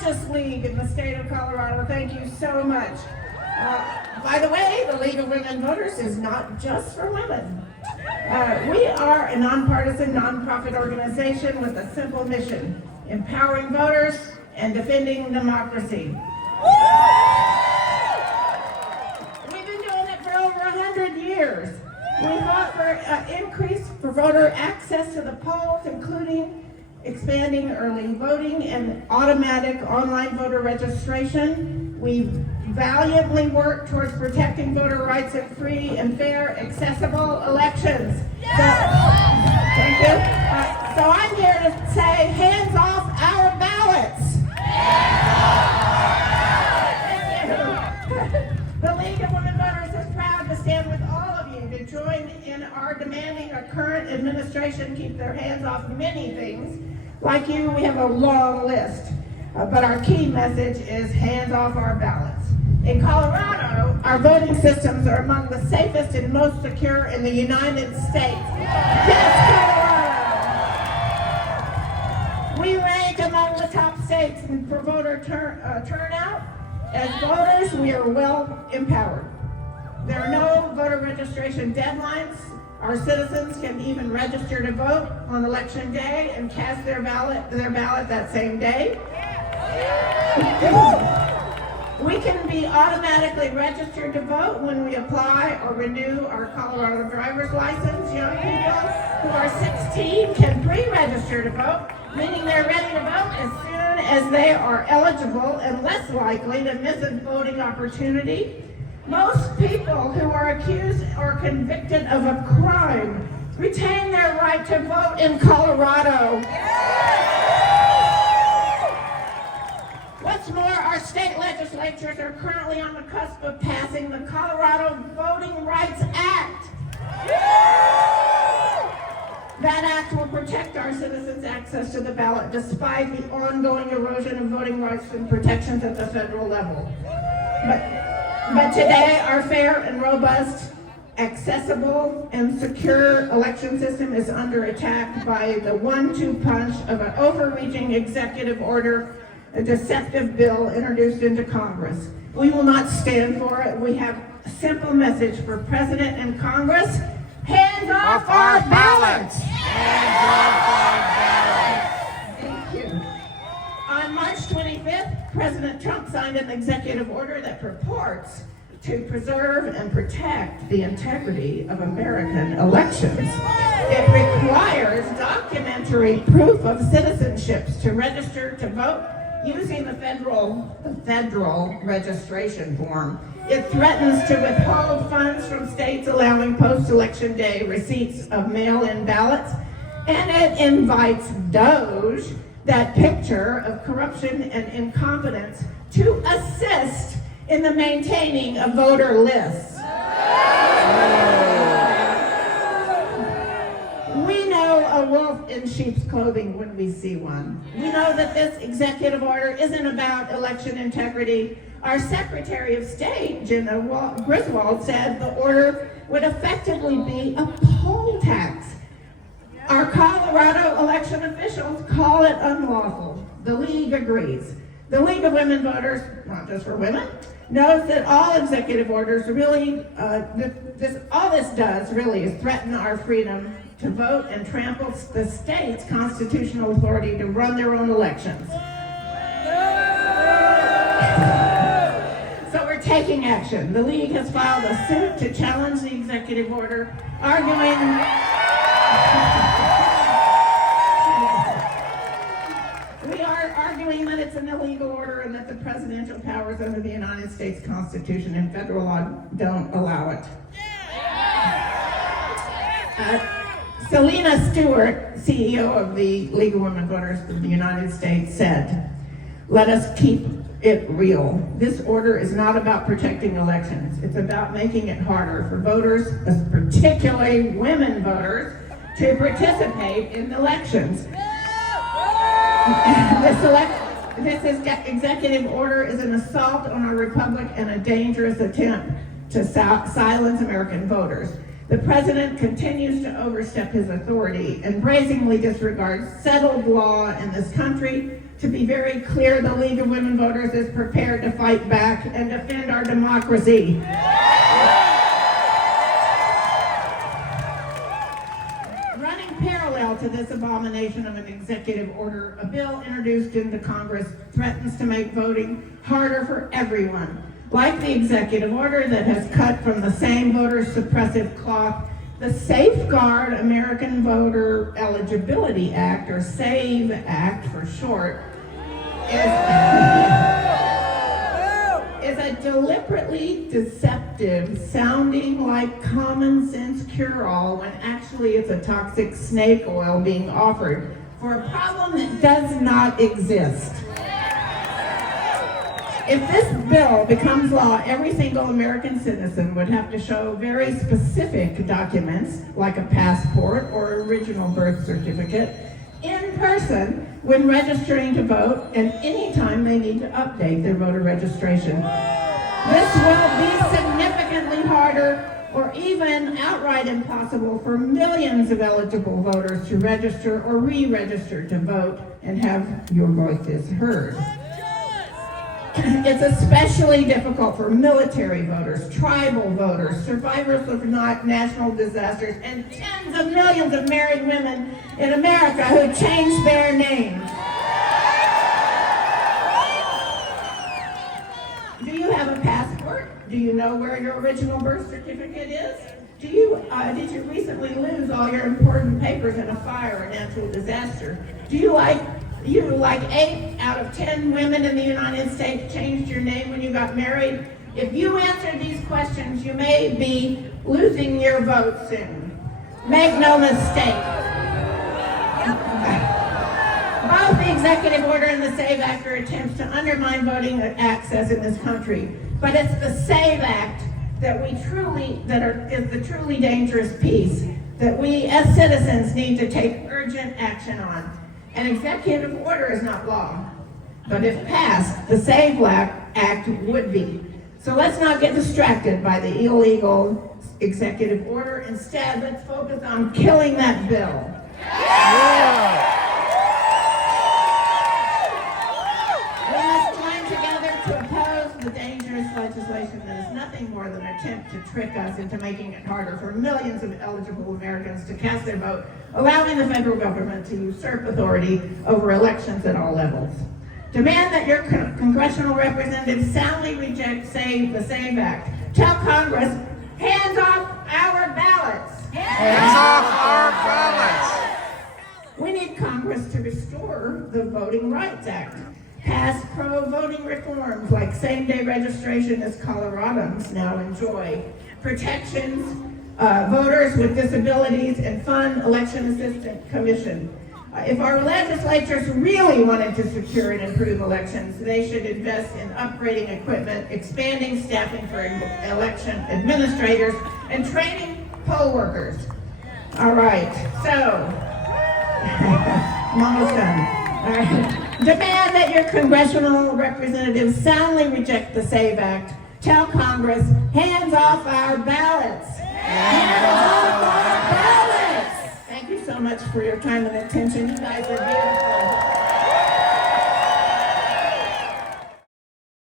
largest league in the state of Colorado. Thank you so much. By the way, the League of Women Voters is not just for women. We are a nonpartisan, nonprofit organization with a simple mission: empowering voters and defending democracy. We've been doing it for over 100 years. We fought for increase for voter access to the polls, including expanding early voting and automatic online voter registration. We valiantly work towards protecting voter rights and free and fair, accessible elections. Thank you. So I'm here to say, hands off our ballots. The League of Women Voters is proud to stand with all of you to join in our demanding our current administration keep their hands off many things. Like you, we have a long list, but our key message is hands off our ballots. In Colorado, our voting systems are among the safest and most secure in the United States. Yes, Colorado! We rank among the top states for voter turnout. As voters, we are well empowered. There are no voter registration deadlines. Our citizens can even register to vote on election day and cast their ballot that same day. We can be automatically registered to vote when we apply or renew our Colorado driver's license. Young people who are 16 can pre-register to vote, meaning they're ready to vote as soon as they are eligible and less likely to miss a voting opportunity. Most people who are accused or convicted of a crime retain their right to vote in Colorado. What's more, our state legislatures are currently on the cusp of passing the Colorado Voting Rights Act. That act will protect our citizens' access to the ballot despite the ongoing erosion of voting rights and protections at the federal level. But today, our fair and robust, accessible, and secure election system is under attack by the 1-2 punch of an overreaching executive order, a deceptive bill introduced into Congress. We will not stand for it. We have a simple message for President and Congress: hands off our ballots! Hands off our ballots! Thank you. On March 25th, President Trump signed an executive order that purports to preserve and protect the integrity of American elections. It requires documentary proof of citizenships to register to vote using the federal registration form. It threatens to withhold funds from states allowing post-election day receipts of mail-in ballots, and it invites Doge, that picture of corruption and incompetence, to assist in the maintaining of voter lists. We know a wolf in sheep's clothing when we see one. We know that this executive order isn't about election integrity. Our Secretary of State, Jenna Griswold, said the order would effectively be a poll tax. Our Colorado election officials call it unlawful. The League agrees. The League of Women Voters, not just for women, knows that all executive orders really, all this does really is threaten our freedom to vote and trample the state's constitutional authority to run their own elections. So we're taking action. The League has filed a suit to challenge the executive order, arguing that it's an illegal order and that the presidential powers under the United States Constitution and federal law don't allow it. Selena Stewart, CEO of the League of Women Voters of the United States, said, "Let us keep it real. This order is not about protecting elections. It's about making it harder for voters, particularly women voters, to participate in elections." This executive order is an assault on our republic and a dangerous attempt to silence American voters. The president continues to overstep his authority and brazenly disregards settled law in this country, To be very clear, the League of Women Voters is prepared to fight back and defend our democracy. Running parallel to this abomination of an executive order, a bill introduced into Congress threatens to make voting harder for everyone. Like the executive order that has cut from the same voter-suppressive cloth, the Safeguard American Voter Eligibility Act, or SAVE Act for short, is a deliberately deceptive, sounding like common sense cure-all when actually it's a toxic snake oil being offered for a problem that does not exist. If this bill becomes law, every single American citizen would have to show very specific documents, like a passport or original birth certificate, in person when registering to vote and anytime they need to update their voter registration. This will be significantly harder or even outright impossible for millions of eligible voters to register or re-register to vote and have your voices heard. It's especially difficult for military voters, tribal voters, survivors of national disasters, and tens of millions of married women in America who changed their names. Do you have a passport? Do you know where your original birth certificate is? Did you recently lose all your important papers in a fire or natural disaster? Like 8 out of 10 women in the United States changed your name when you got married? If you answer these questions, you may be losing your vote soon. Make no mistake. Both the executive order and the SAVE Act are attempts to undermine voting access in this country. But it's the SAVE Act is the truly dangerous piece that we as citizens need to take urgent action on. An executive order is not law, but if passed, the SAVE Act would be. So let's not get distracted by the illegal executive order. Instead, let's focus on killing that bill. Yeah. We must join together to oppose the dangerous legislation that is nothing more than an attempt to trick us into making it harder for millions of eligible Americans to cast their vote, allowing the federal government to usurp authority over elections at all levels. Demand that your congressional representatives soundly reject the SAVE Act. Tell Congress, hands off our ballots. Hands off our ballots. We need Congress to restore the Voting Rights Act, pass pro-voting reforms like same-day registration as Coloradans now enjoy, protections, voters with disabilities, and fund election assistance commission. If our legislatures really wanted to secure and improve elections, they should invest in upgrading equipment, expanding staffing for election administrators, and training poll workers. All right, so, I'm almost done. All right. Demand that your congressional representatives soundly reject the SAVE Act. Tell Congress, hands off our ballots. Hands off our ballots. Thank you so much for your time and attention. You guys are beautiful.